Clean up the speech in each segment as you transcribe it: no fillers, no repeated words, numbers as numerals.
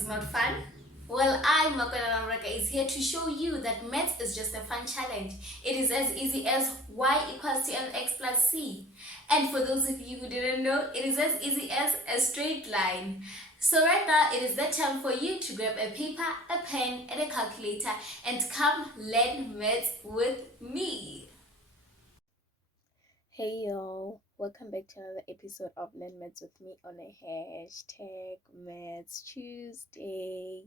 is not fun? Well, I, Makwana Namraka, is here to show you that maths is just a fun challenge. It is as easy as y equals to mx plus c. And for those of you who didn't know, it is as easy as a straight line. So right now, it is the time for you to grab a paper, a pen, and a calculator and come learn maths with me. Hey y'all, welcome back to another episode of Learn Maths with me on a hashtag Maths Tuesday.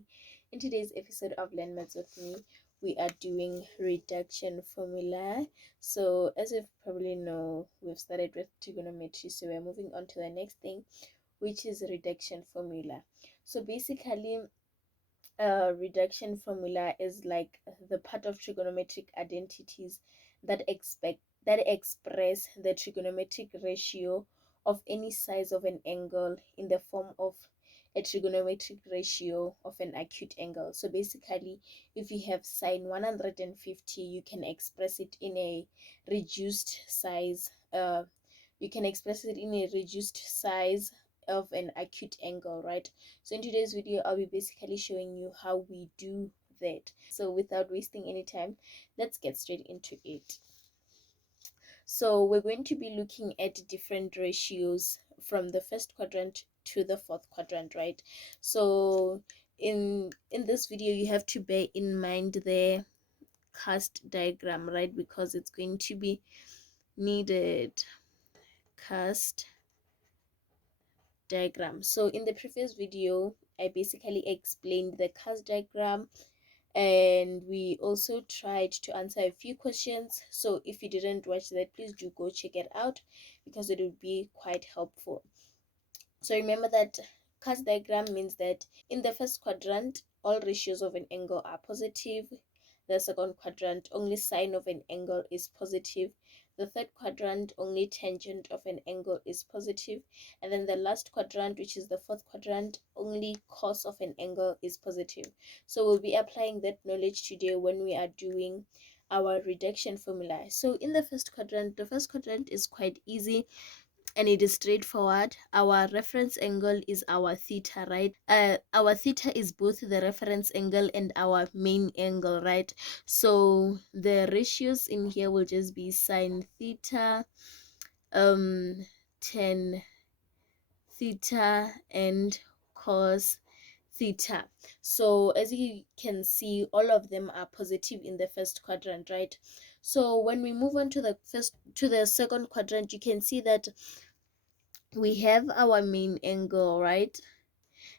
In today's episode of Learn Maths with me, we are doing reduction formula. So as you probably know, we've started with trigonometry, so we're moving on to the next thing, which is reduction formula. So basically, reduction formula is like the part of trigonometric identities that express the trigonometric ratio of any size of an angle in the form of a trigonometric ratio of an acute angle. So basically, if you have sine 150, you can express it in a reduced size. You can express it in a reduced size of an acute angle, right? So in today's video, I'll be basically showing you how we do that. So without wasting any time, let's get straight into it. So we're going to be looking at different ratios from the first quadrant to the fourth quadrant, right? So in this video, you have to bear in mind the cast diagram, right? Because it's going to be needed. Cast diagram. So in the previous video, I basically explained the cast diagram, and we also tried to answer a few questions. So if you didn't watch that, please do go check it out because it will be quite helpful. So remember that cast diagram means that in the first quadrant, all ratios of an angle are positive. The second quadrant, only sine of an angle is positive. The third quadrant, only tangent of an angle is positive. And then the last quadrant, which is the fourth quadrant, only cos of an angle is positive. So we'll be applying that knowledge today when we are doing our reduction formula. So in the first quadrant is quite easy and it is straightforward. Our reference angle is our theta, right? Our theta is both the reference angle and our main angle, right? So the ratios in here will just be sine theta, 10 theta, and cos theta. So as you can see, all of them are positive in the first quadrant, right? So when we move on to the second quadrant, you can see that we have our main angle, right?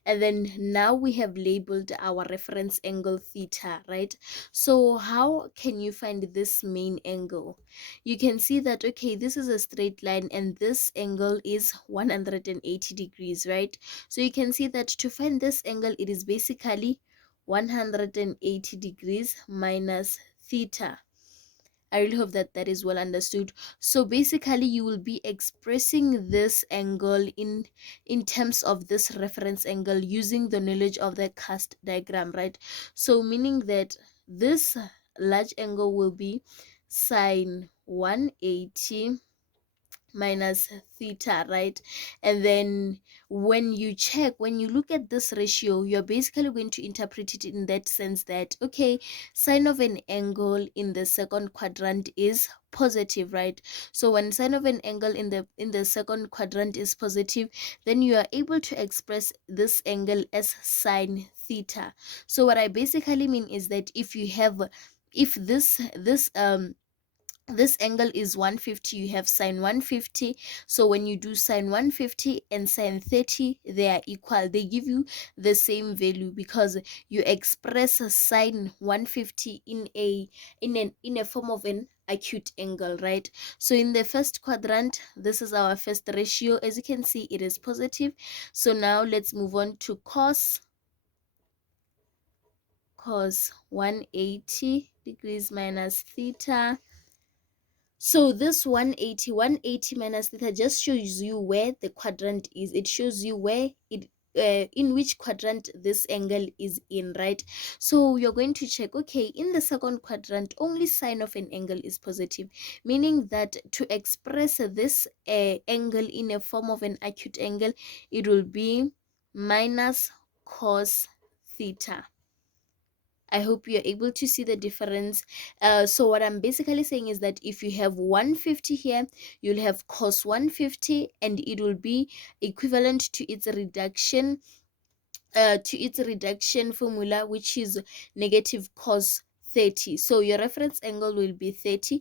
And then now we have labeled our reference angle theta, right? So how can you find this main angle? You can see that, okay, this is a straight line and this angle is 180 degrees, right? So you can see that to find this angle, it is basically 180 degrees minus theta. I really hope that that is well understood. So basically, you will be expressing this angle in terms of this reference angle using the knowledge of the cast diagram, right? So meaning that this large angle will be sine 180 minus theta, right? And then when you look at this ratio, you're basically going to interpret it in that sense that, okay, sine of an angle in the second quadrant is positive, right? So when sine of an angle in the second quadrant is positive, then you are able to express this angle as sine theta. So what I basically mean is that if this angle is 150, you have sine 150. So when you do sine 150 and sine 30, they are equal. They give you the same value because you express a sine 150 in a form of an acute angle, right? So in the first quadrant, this is our first ratio. As you can see, it is positive. So now let's move on to cos 180 degrees minus theta. So this 180 minus theta just shows you where the quadrant is. It shows you where it in which quadrant this angle is in, right? So you're going to check, okay, in the second quadrant, only sine of an angle is positive, meaning that to express this angle in a form of an acute angle, it will be minus cos theta. I hope you're able to see the difference. So what I'm basically saying is that if you have 150 here, you'll have cos 150, and it will be equivalent to its reduction formula, which is negative cos 30. So your reference angle will be 30,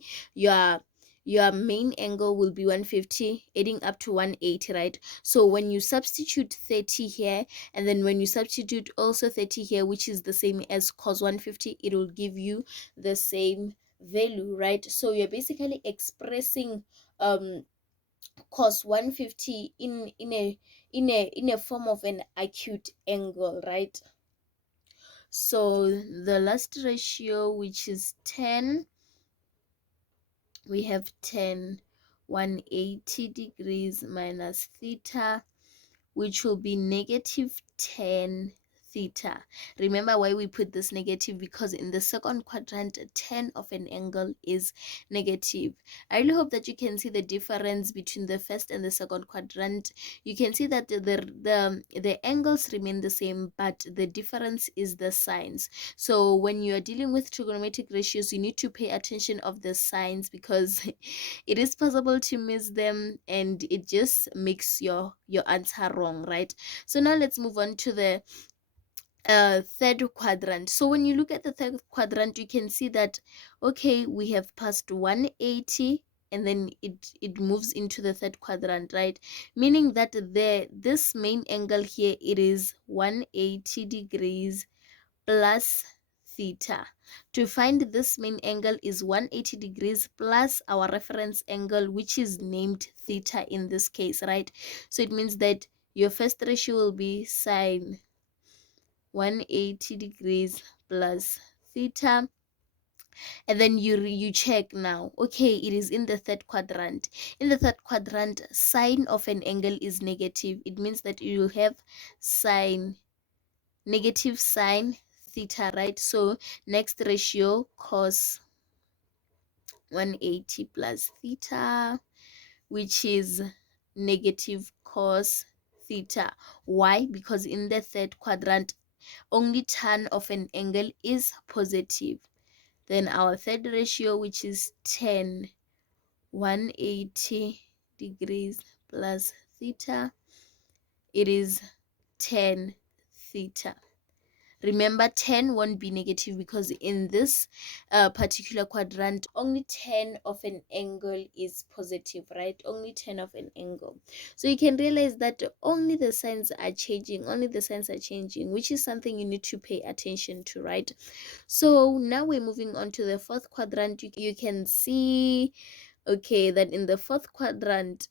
your main angle will be 150, adding up to 180, right? So when you substitute 30 here, and then when you substitute also 30 here, which is the same as cos 150, it will give you the same value, right? So you're basically expressing cos 150 in a form of an acute angle, right? So the last ratio, which is 10, we have 10 180 degrees minus theta, which will be negative 10 theta. Remember why we put this negative? Because in the second quadrant, 10 of an angle is negative. I really hope that you can see the difference between the first and the second quadrant. You can see that the angles remain the same, but the difference is the signs. So when you are dealing with trigonometric ratios, you need to pay attention of the signs, because it is possible to miss them, and it just makes your answer wrong, right? So now let's move on to the third quadrant. So when you look at the third quadrant, you can see that, okay, we have passed 180, and then it moves into the third quadrant, right? Meaning that this main angle here, it is 180 degrees plus theta. To find this main angle is 180 degrees plus our reference angle, which is named theta in this case, right? So it means that your first ratio will be sine 180 degrees plus theta, and then you check now, okay, it is in the third quadrant. In the third quadrant, sine of an angle is negative. It means that you will have negative sine theta, right? So next ratio, cos 180 plus theta, which is negative cos theta. Why? Because in the third quadrant, only tan of an angle is positive. Then our third ratio, which is 10 180 degrees plus theta, it is 10 theta. Remember, 10 won't be negative, because in this particular quadrant, only 10 of an angle is positive, right? Only 10 of an angle. So you can realize that only the signs are changing, which is something you need to pay attention to, right? So now we're moving on to the fourth quadrant. You can see, okay, that in the fourth quadrant,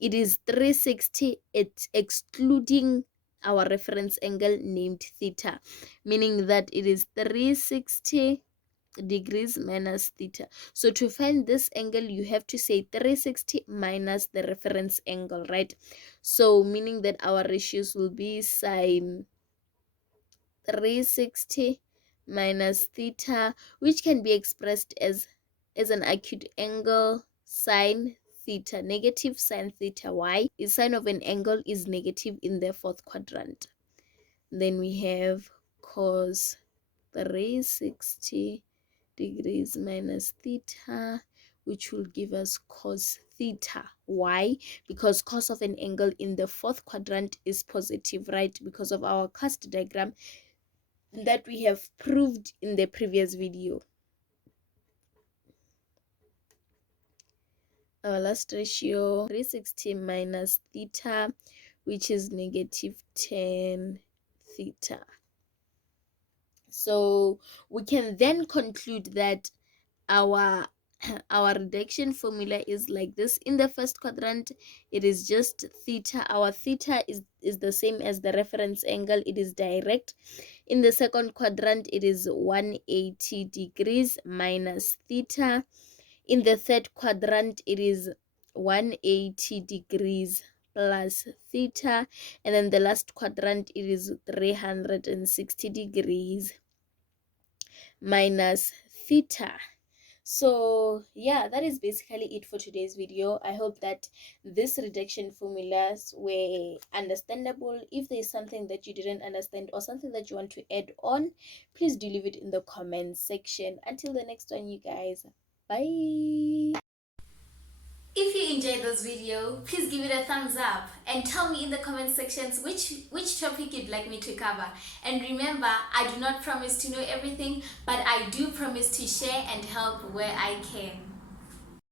it is 360, it's excluding our reference angle named theta, meaning that it is 360 degrees minus theta. So to find this angle, you have to say 360 minus the reference angle, right? So meaning that our ratios will be sine 360 minus theta, which can be expressed as an acute angle, sine theta, negative sine theta. Why? The sine of an angle is negative in the fourth quadrant. Then we have cos 360 degrees minus theta, which will give us cos theta. Why? Because cos of an angle in the fourth quadrant is positive, right? Because of our cast diagram that we have proved in the previous video. Our last ratio, 360 minus theta, which is negative 10 theta. So we can then conclude that our reduction formula is like this. In the first quadrant, it is just theta. Our theta is the same as the reference angle. It is direct. In the second quadrant, it is 180 degrees minus theta. In the third quadrant, it is 180 degrees plus theta. And then the last quadrant, it is 360 degrees minus theta. So yeah, that is basically it for today's video. I hope that these reduction formulas were understandable. If there's something that you didn't understand or something that you want to add on, please do leave it in the comments section. Until the next one, you guys, bye. If you enjoyed this video, please give it a thumbs up and tell me in the comment sections which topic you'd like me to cover. And remember, I do not promise to know everything, but I do promise to share and help where I can.